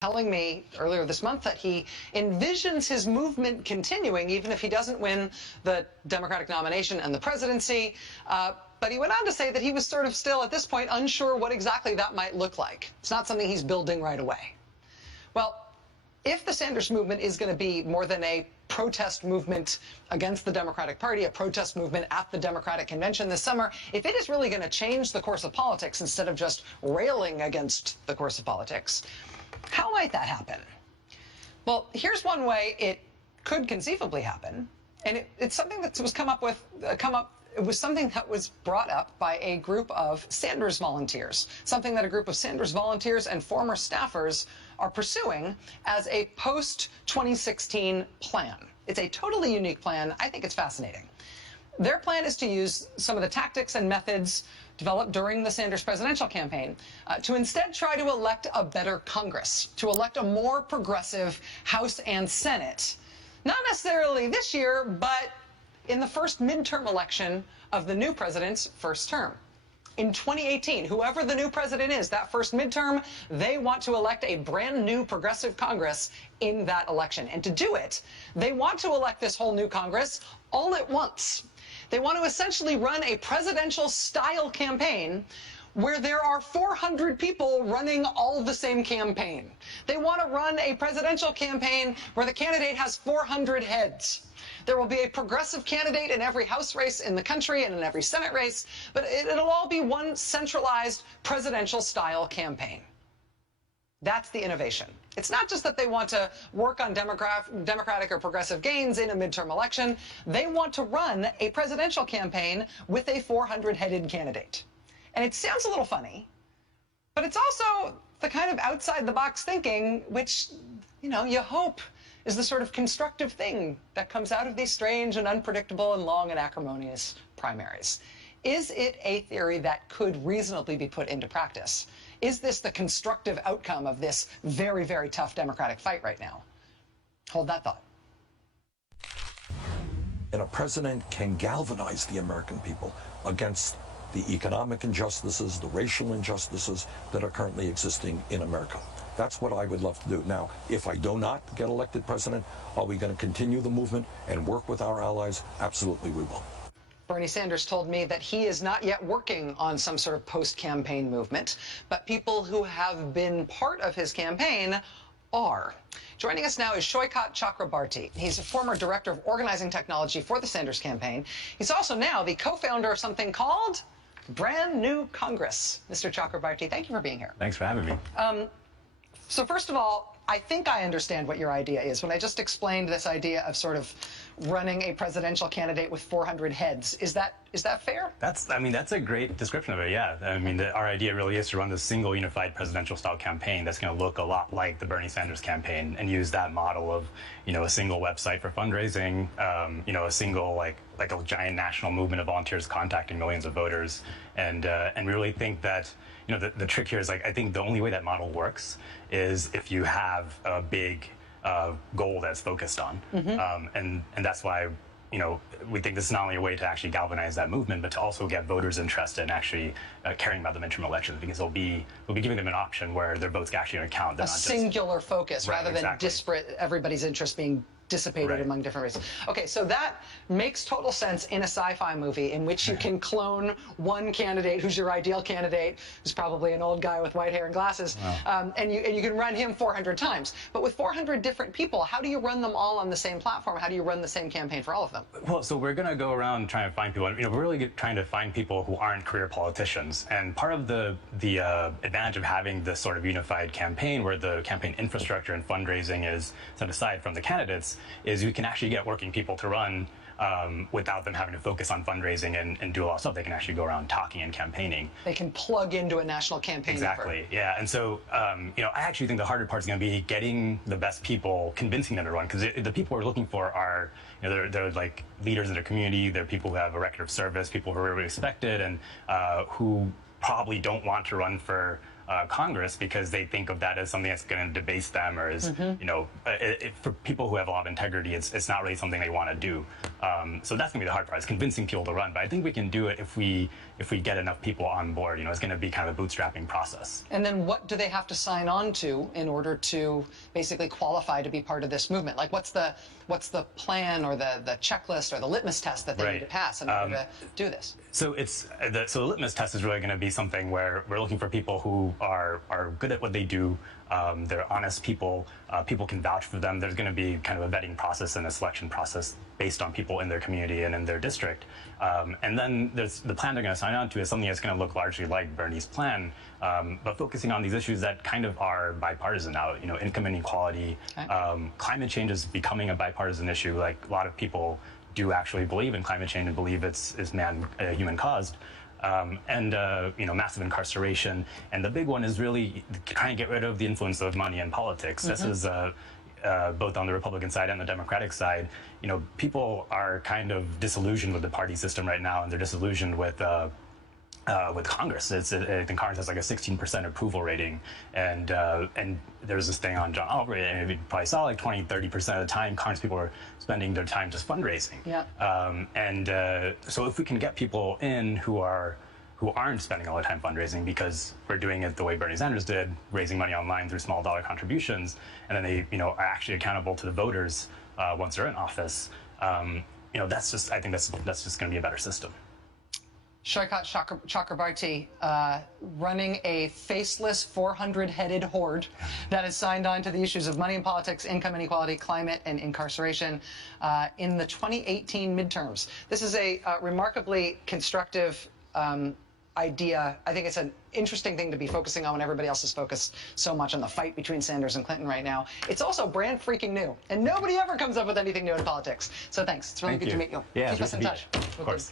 telling me earlier this month that he envisions his movement continuing even if he doesn't win the Democratic nomination and the presidency. But he went on to say that he was sort of still at this point unsure what exactly that might look like. It's not something he's building right away. Well, if the Sanders movement is going to be more than a protest movement against the Democratic Party, a protest movement at the Democratic Convention this summer, if it is really going to change the course of politics instead of just railing against the course of politics, how might that happen? Well, here's one way it could conceivably happen, and it's something that was it was something that was brought up by a group of Sanders volunteers, something that a group of Sanders volunteers and former staffers are pursuing as a post-2016 plan. It's a totally unique plan. I think it's fascinating. Their plan is to use some of the tactics and methods developed during the Sanders presidential campaign to instead try to elect a better Congress, to elect a more progressive House and Senate. Not necessarily this year, but in the first midterm election of the new president's first term. In 2018, whoever the new president is, that first midterm, they want to elect a brand new progressive Congress in that election. And to do it, they want to elect this whole new Congress all at once. They want to essentially run a presidential-style campaign where there are 400 people running all the same campaign. They want to run a presidential campaign where the candidate has 400 heads. There will be a progressive candidate in every House race in the country and in every Senate race, but it'll all be one centralized presidential-style campaign. That's the innovation. It's not just that they want to work on Democratic or progressive gains in a midterm election. They want to run a presidential campaign with a 400-headed candidate. And it sounds a little funny, but it's also the kind of outside-the-box thinking which, you hope is the sort of constructive thing that comes out of these strange and unpredictable and long and acrimonious primaries. Is it a theory that could reasonably be put into practice? Is this the constructive outcome of this very, very tough Democratic fight right now? Hold that thought. And a president can galvanize the American people against the economic injustices, the racial injustices that are currently existing in America. That's what I would love to do. Now, if I do not get elected president, are we going to continue the movement and work with our allies? Absolutely, we will. Bernie Sanders told me that he is not yet working on some sort of post-campaign movement, but people who have been part of his campaign are. Joining us now is Shoykat Chakrabarti. He's a former director of organizing technology for the Sanders campaign. He's also now the co-founder of something called Brand New Congress. Mr. Chakrabarti, thank you for being here. Thanks for having me. So first of all, I think I understand what your idea is. When I just explained this idea of sort of running a presidential candidate with 400 heads, is that fair? That's a great description of it, yeah. Our idea really is to run this single unified presidential style campaign that's going to look a lot like the Bernie Sanders campaign and use that model of, a single website for fundraising, a single, like a giant national movement of volunteers contacting millions of voters, and really think that, the trick here is, I think the only way that model works is if you have a big goal that's focused on. And that's why, we think this is not only a way to actually galvanize that movement, but to also get voters interested in actually caring about the midterm elections, because we'll be giving them an option where their votes actually going to count. A singular focus, rather than disparate, everybody's interest being dissipated among different races. Okay, so that makes total sense in a sci-fi movie in which you can clone one candidate who's your ideal candidate, who's probably an old guy with white hair and glasses, and you can run him 400 times. But with 400 different people, how do you run them all on the same platform? How do you run the same campaign for all of them? Well, so we're going to go around trying to find people. We're really trying to find people who aren't career politicians. And part of the advantage of having this sort of unified campaign where the campaign infrastructure and fundraising is set aside from the candidates is you can actually get working people to run without them having to focus on fundraising and do a lot of stuff. They can actually go around talking and campaigning. They can plug into a national campaign Exactly, effort. Yeah. And so, I actually think the harder part is going to be getting the best people, convincing them to run, because the people we're looking for are, they're like leaders in their community. They're people who have a record of service, people who are really respected, and who probably don't want to run for Congress because they think of that as something that's going to debase them, or is for people who have a lot of integrity, it's not really something they want to do. So that's going to be the hard part, is convincing people to run. But I think we can do it if we get enough people on board. It's going to be kind of a bootstrapping process. And then what do they have to sign on to in order to basically qualify to be part of this movement? Like, what's the plan or the checklist or the litmus test that they need to pass in order to do this? So the litmus test is really going to be something where we're looking for people who are good at what they do. They're honest people. People can vouch for them. There's going to be kind of a vetting process and a selection process based on people in their community and in their district. And then there's the plan they're going to sign on to is something that's going to look largely like Bernie's plan, but focusing on these issues that kind of are bipartisan now. Income inequality, climate change is becoming a bipartisan issue. Like, a lot of people do actually believe in climate change and believe it's human caused. And massive incarceration, and the big one is really trying to get rid of the influence of money in politics. This is both on the Republican side and the Democratic side. People are kind of disillusioned with the party system right now, and they're disillusioned with Congress. I think Congress has like a 16% approval rating, and there's this thing on John Oliver, and you probably saw like 20-30% of the time Congress people are spending their time just fundraising. Yeah. So if we can get people in who aren't spending all the time fundraising, because we're doing it the way Bernie Sanders did, raising money online through small dollar contributions, and then they are actually accountable to the voters once they're in office. I think that's just going to be a better system. Shaikat Chakrabarti running a faceless 400-headed horde that is signed on to the issues of money in politics, income inequality, climate, and incarceration in the 2018 midterms. This is a remarkably constructive idea. I think it's an interesting thing to be focusing on when everybody else is focused so much on the fight between Sanders and Clinton right now. It's also brand freaking new, and nobody ever comes up with anything new in politics. So thanks. It's really good to meet you. Yeah, keep us in touch. Of course.